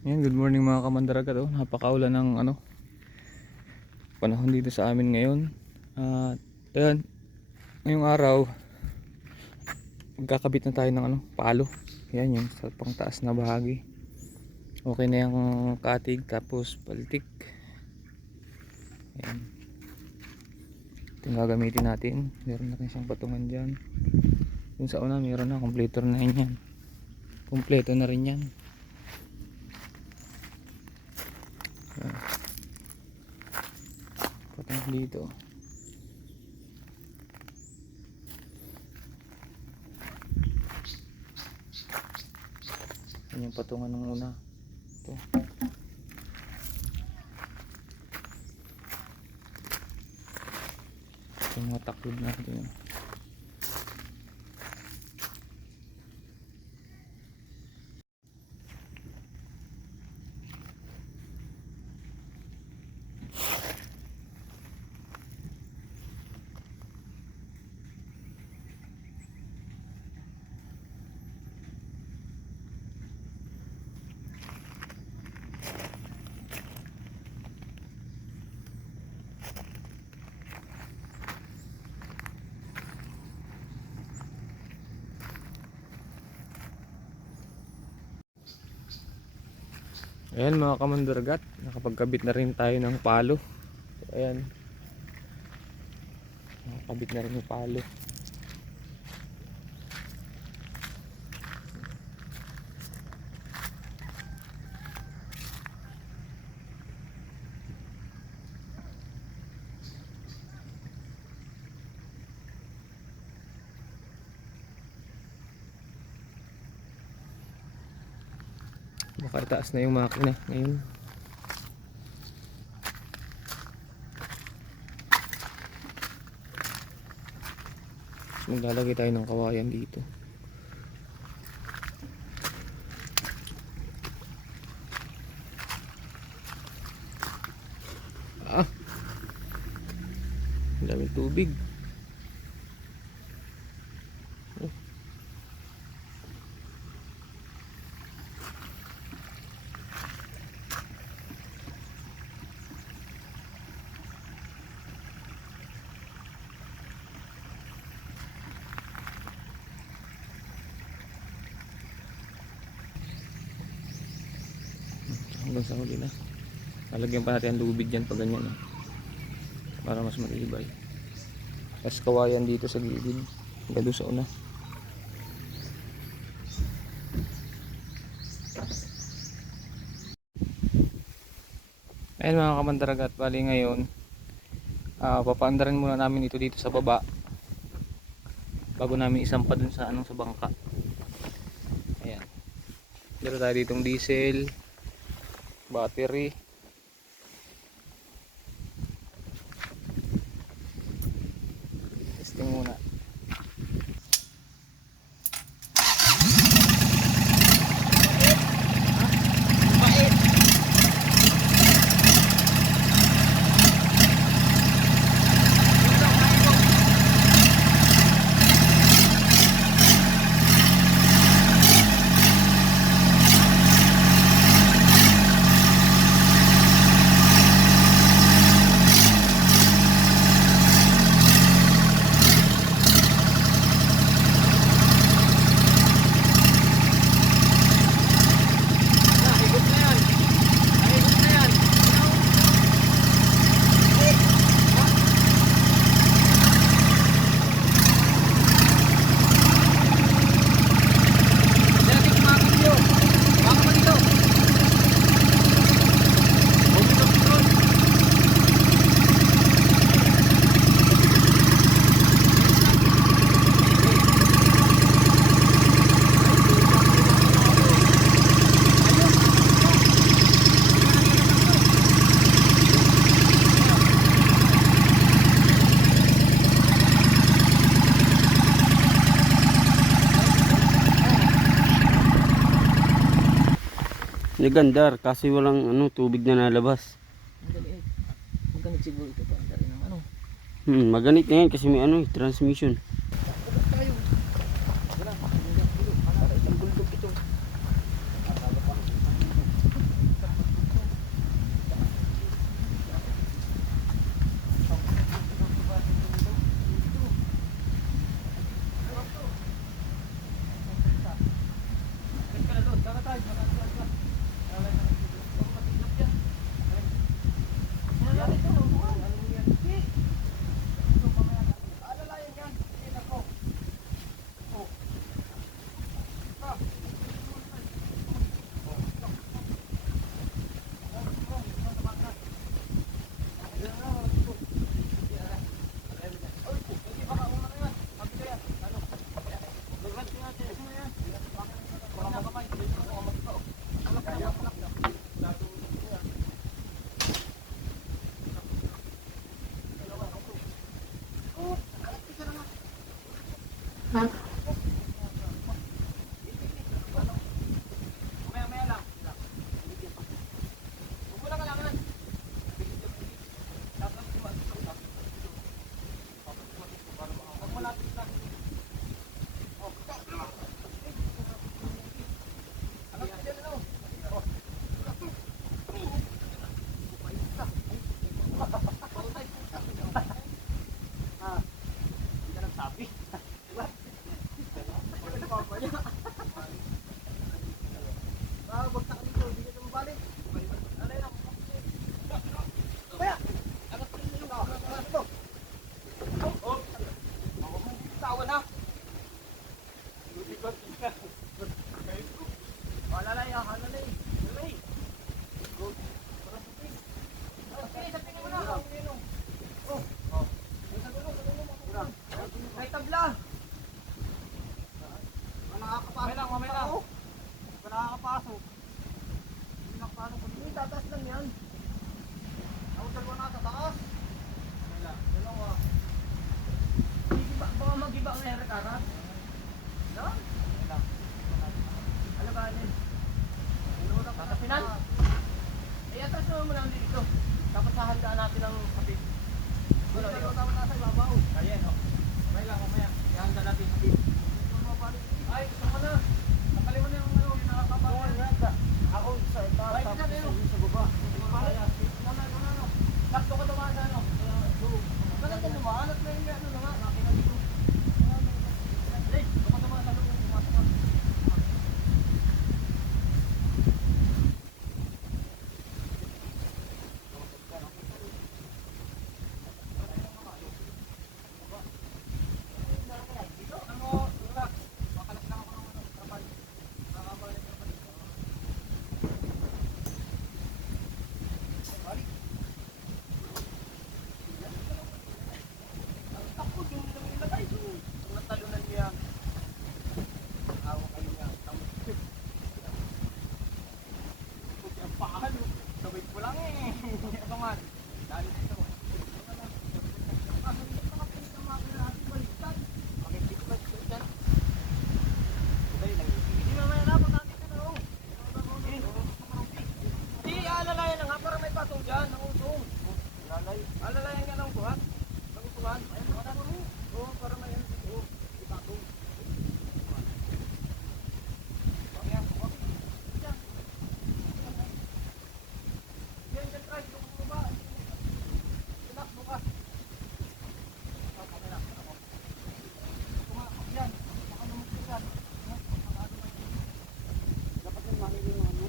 Ayan, good morning mga kamandaragat. Napakaulan ng panahon dito sa amin ngayon. At ayan, ngayong araw magkakabit na tayo ng palo. Ayan yung sa pangtaas na bahagi. Okay na yung katig tapos paltik. Ayan. Ito yung gagamitin natin. Meron na rin siyang patungan dyan. Yung sa una meron na, kompleto na rin yan. Kompleto na rin yan. Ayan. Patong dito. Yan yung patungan ng una. Ito. Ito yung mga taklob natin. Ayan mga kamandaragat, nakapagkabit na rin tayo ng palo. Ayan, nakakabit na rin yung palo. Baka itaas na yung makina ngayon. Maglalagay tayo ng kawayan dito. Ang daming tubig. Hanggang sa huli na. Lalagyan pa natin ang lubid dyan pag ganyan para mas matibay. Tapos kawayan dito sa gilid hanggang doon sa una. Ayan mga kamandaragat, bali ngayon papaandarin muna namin ito dito sa baba bago namin isampa dun sa sa bangka. Ayan, dito tayo ditong diesel, battery. Testing muna. Nagandar kasi walang tubig na nalabas. Maganit siguro ito pa rin ng Maganit na yan kasi may transmission. yan. Ako dalawa na sa taas. Wala. Dalawa. Baka mag-iba ang Eric Arad. No? Wala. Alaganin. Kakapinan? Eh, atas naman mo lang dito. Dapat sahandaan natin ang kapit. Wala, ikaw tama nasa ibabaw. Kaya, no? May lang, umaya. Ihanda natin sa kapit. Ay, gusto ka na. Nakaliman na yung ano, yung nakakabaw. Ako sa itaas, tapos sa baba. Sakto ka dumaan sa ano? Maganda dumaan at may ano na nga, makina dito. Hey, baka dumaan sa loob, pumasok ka. Alalayan nga ng buhat. Nagustuhan. Ayun, buhat mo. Oo, para may ano dito. Ipatong. Bakit? Diyan. Diyan, diyan, try. Yung baba. Tinakbo ka. Kamera. Ako. Tumakbo yan. Baka namuksukan. Dapat yung mahili mo ano.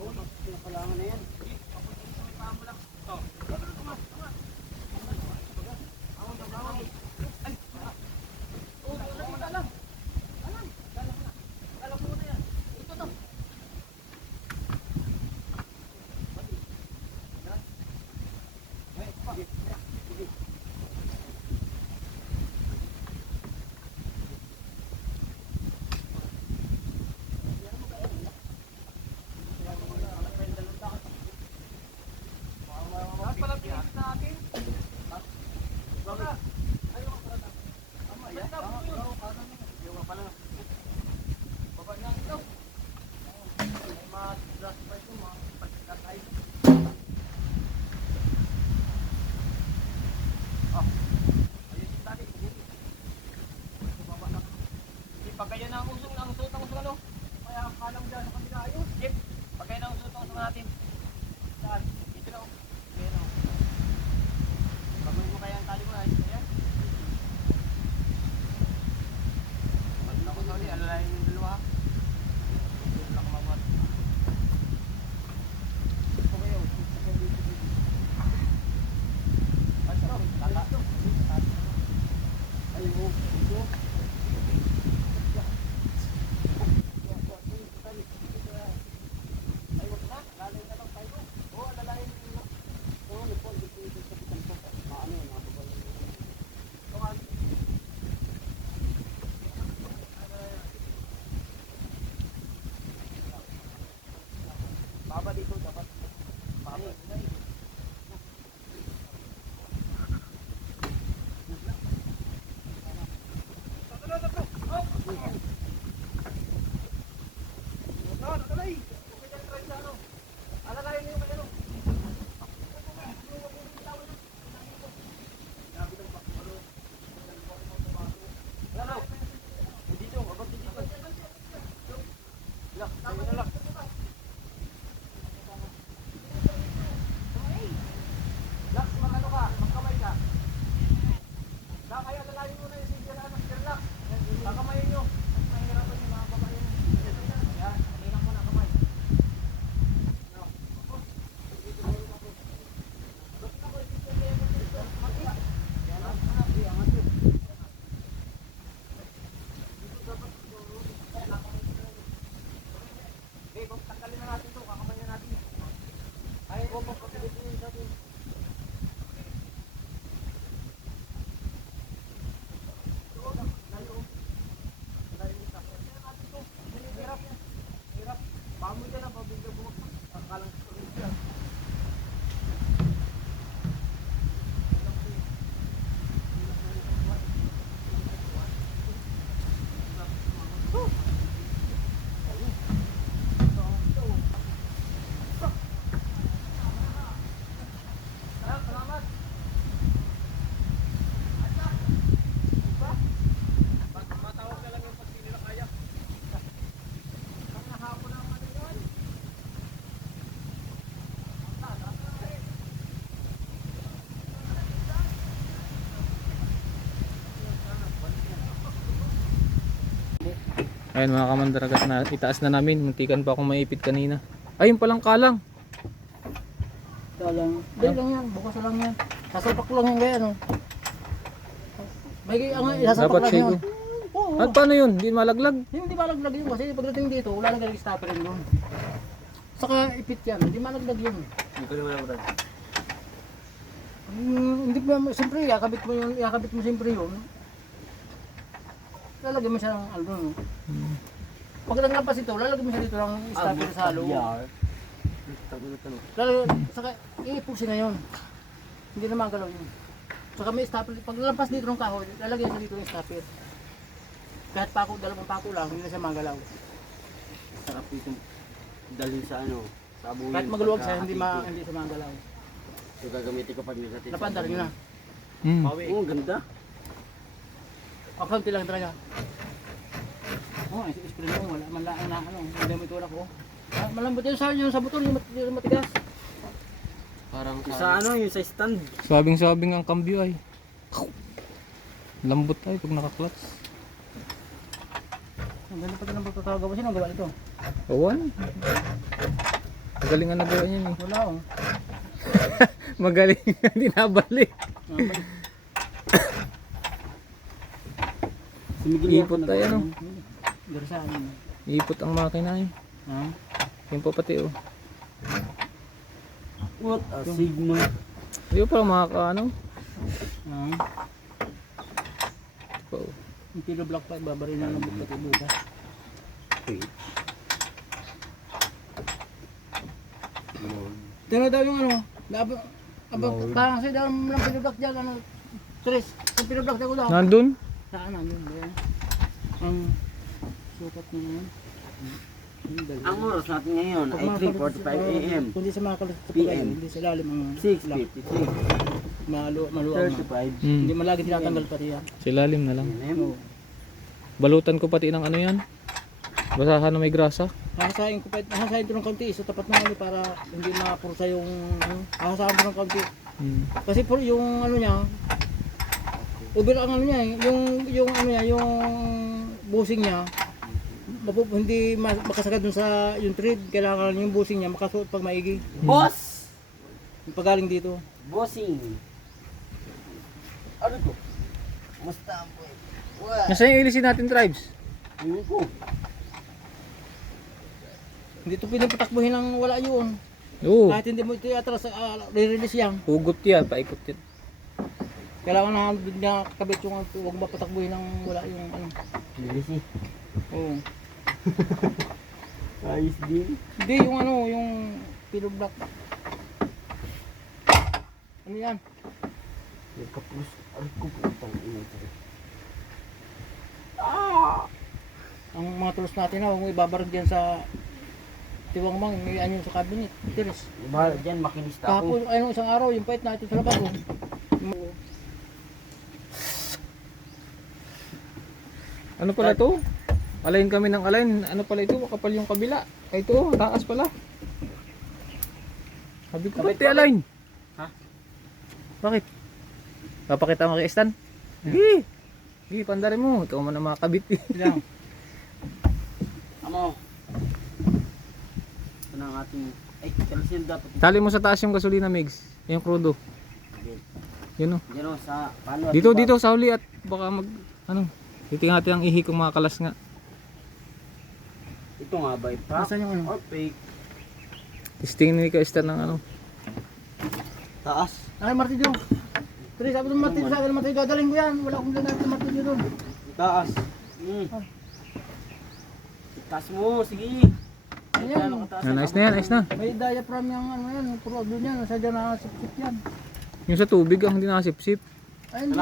Oo, pinapalangan na yan. Pagkaya na ang usong ng usot ang usong ano? Kaya kalang dyan sa kanila. Ayun, Jeep. Pagkaya na ang usot ang usong natin. Saan? Dito na. Ayan o. Bagoy mo kaya ang tali mo. Ayos na yan. Pag ako sa uli, alalayin yung dalawa. Dito lang mamot. Ito kayo. Tata. Ayun mo. Dito. Baba dito dapat. Baba. Kakamayin nyo. Mas mahirapan yung mga babae. Yan, kanina mo na kamay. Ayun mga kamandaragat, na itaas na namin. Muntikan pa akong maipit kanina. Ayun palang kalang. Kalang. Dali lang yan. Bukas lang yan. Sasapak lang yung gaya, no? May isasapak Dapat lang sigo. yun. Oo. At paano yun? Hindi malaglag. Hindi malaglag yun kasi pagdating dito, wala nang galing stopper rin doon. Saka ipit yan, hindi malaglag yun. Hindi ko naman naman. Hindi mo, siyempre, yakabit mo siyempre yun. Lalagyan mo siya ng album. No? Pag naglampas ito, lalagyan mo siya dito ng stopper sa loob. Saka iipusin na yun. Hindi na magalaw yun. Saka may stopper, pag lampas dito ng kahoy, lalagyan siya dito ng stopper. Kahit pako, dalawang pako lang, hindi na siya magalaw. Sarap itong dalhin sa ano, sa abuhin. Kahit magluwag siya, hindi siya magalaw. So gagamitin ko pag negative. Napandar nyo na. Oo, ganda. Kaunti lang talaga. Oh, spray mo, wala man lang na ano, hindi mo itulak ko. Malambot yung sa butol, yung matigas. Parang sa ano, yung sa stand. Sabing-sabing ang kambyo ay. Lambot tayo pag nakaklats. Ang ganda pa ito ng pagkakagawa mo. Sino ang gawa nito? Awan. Magaling nga nagawa niyan eh. Wala oh. Magaling nga hindi nabalik. Ipot tayo ano. Garsaan yun. Ipot ang makina eh. Ha? Yung pa pati oh. What a sigma. Hindi ko pala makaka ano. Ha? Oh. Yung kilo block pa, babarin na ng pati bukas. Tingnan daw yung ano. Parang sa'yo daw ng kilo block dyan. Ano, Tres. Yung kilo block dyan ko daw. Nandun? Saan yun ba yan? Ang sukat na yun. Ang oras natin ngayon ay 3:45 AM. Kung di sa mga kalit sa PM. pagkain, hindi sa lalim ang 6:53. maluwang na. 35. Hindi man lagi tinatanggal pati yan. Silalim na lang. Oo. Balutan ko pati ng ano yan. Basahan na may grasa. Hahasain ko ng kaunti sa tapat ng ano para hindi mapursa yung ano. Hahasain ko ng kaunti. Kasi po yung ano niya, over ang ano niya, yung ano niya, yung busing niya, hindi makasagad dun sa yung thread, kailangan yung busing niya makasuot pag maigi. Boss! Yung pagaling dito. Bossing. Ano to? Musta ang boy? What? Nasaan yung ilisin natin tribes? Ayun ko. Hindi ito pinapatakbuhin ng wala yun. Oo. Kahit hindi mo ito atras, re-release yan. Hugot yan, paikot yan. Kailangan na doon niya kabit yung huwag mapatakbuhin ng wala yung ano. Bilis eh. Oo. Ayos din. Hindi yung ano, yung pillow block. Ano yan? Nagkapus. Ano ko putang ina ito. Ang mga tools natin na huwag mo ibabarag dyan sa tiwang mang, may ano sa cabinet. Tiris. Bahala dyan, makinista ako. Kahapon, ayun isang araw, yung pait natin sa labas. Ano pala to? Alayin kami ng alayin. Ano pala ito? Kapal yung kabila. Ay ito, taas pala. Sabi ko, ba't alayin? Ha? Bakit? Papakita mo kay Stan? Sige. Sige, pandarin mo. Ikaw man ang makakabit. Lang. Amo. Ito na ang ating... Ay, kalasin dapat. Tali mo sa taas yung gasolina mix. Yung crudo. Yun o. Yan o, sa... Paano? Dito, dito sa huli at baka mag... Ano? Titingnan natin ang ihi kung makakalas nga. Ito nga ba? Pop Nasaan yung ano? or fake? Testingin ni kay Stan ng ano. Taas. Ay, martilyo. Tiris, sabi ng martilyo sa akin, martilyo, dadaling ko yan. Wala akong ganyan ng martilyo doon. Taas. Taas mo, sige. Ayan. Nice na yan, nice na. May diaphragm yung ano yan, yung problem yan. Nasa dyan nakasip-sip yan. Yung sa tubig ang hindi nakasipsip. Ay,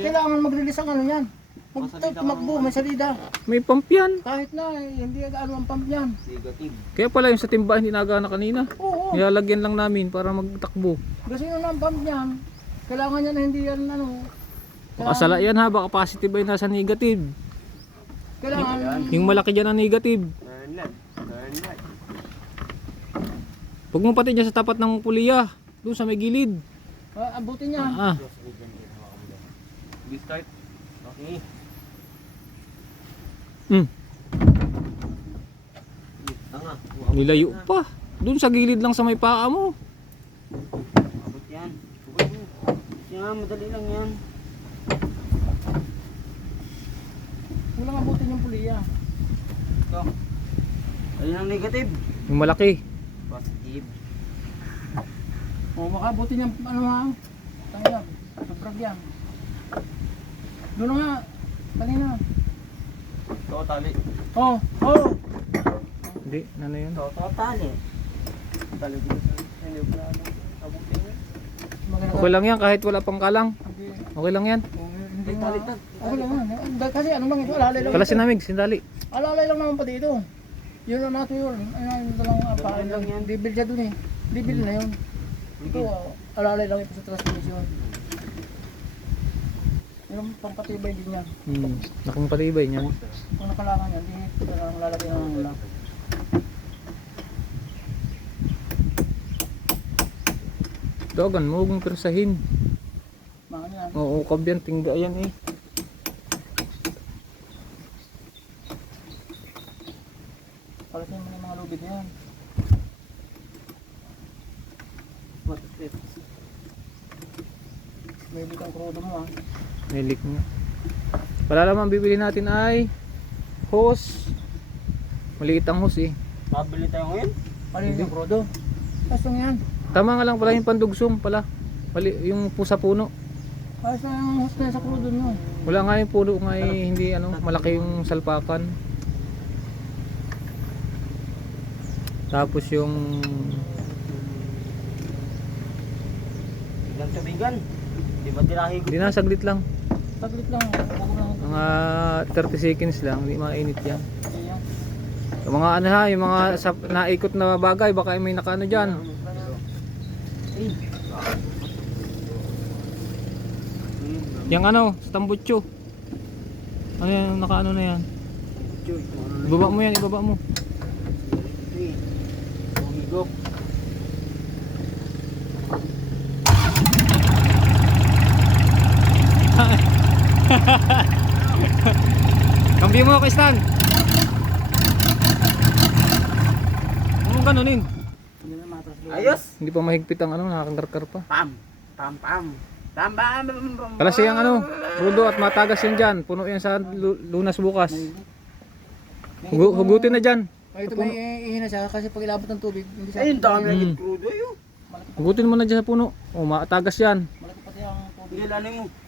kailangan mag-release ang ano yan. Pag tumakbo, may salida. May pump yan. Kahit na, hindi ano ang pump yan. Negative. Kaya pala yung sa timba hindi nagana kanina. Oo. Nilalagyan lang namin para magtakbo. Kasi yun ang pump niyan. Kailangan niya na hindi yan ano. Makasala yan ha, baka positive ay nasa negative. Kailangan. Yung malaki dyan ang negative. Turn left. Turn right. Huwag mo pati dyan sa tapat ng puliya. Doon sa may gilid. Abutin niya. Ah, We start. Okay. Nilayo pa. Doon sa gilid lang sa may paa mo. Abot yan. Yan, madali lang yan. Walang abutin yung puliya. Ito. Ayun ang negative. Yung malaki. Positive. O makabutin yung ano ha. Tangina. Sobrang yan. Doon na nga. Kanina. Ito, tali. Oh. Oh. Hindi, ano yun? Ito, tali. Tali dito sa hindi ko na abutin yun. Maganda. Okay lang yan kahit wala pang kalang. Hindi. Okay lang yan. Oh, hindi Ay, nga. talitag. Okay lang yan. Kasi ano lang ito. Alalay lang. Kala sinamig, sindali. Alalay lang naman pa dito. Yun lang natin yun. Ayun lang Dalawa lang yan. Dibil siya dun eh. Dibil na yun. Ito, alalay lang ito sa transmission. Yung pangpatibay din yan. Nakong patibay niya. Kung nakalangan yan, hindi lang lalagay ng ano lang. Dogan mo, huwag mong persahin. Mga yan. Oo, kabyan, tingga yan eh. Palasin mo yung mga lubid na yan. May butang krudo mo ah. May leak niya. Palalaman bibili natin ay hose. Maliit ang hose eh. Mabili tayo ngayon? Palin yung krudo. Kasong yan. Tama nga lang pala yung pandugsong pala. Yung pusa puno. Ayos na yung host na sa krudo nyo. Wala nga yung puno nga eh, hindi ano, malaki yung salpakan. Tapos yung Bigang tubigan. Di ba tirahi ko? hindi na, saglit lang. Saglit lang. Bago lang. Mga 30 seconds lang, hindi mainit yan. Ayan. Yung mga ano ha, yung mga naikot na bagay, baka may nakaano dyan. Yung ano, stambutso. Ano yan, nakaano na yan. Ibaba mo yan, ibaba mo. Humigop. Kambyo mo, Kristan. Anong ganunin? Ayos! Hindi pa mahigpit ang ano, nakakarkar pa. Pam! Pam! Pam! Pam! Pam! Pam! Kala siyang ano, rudo at matagas yan dyan. Puno yan sa lunas bukas. Hugutin na dyan. Ay, ito may ihina siya kasi pag ilabot ng tubig, hindi siya. Ayun, dami na crudo yun. Hugutin mo na dyan sa puno. O, matagas yan. Malaki pati ang tubig. Hindi, mo.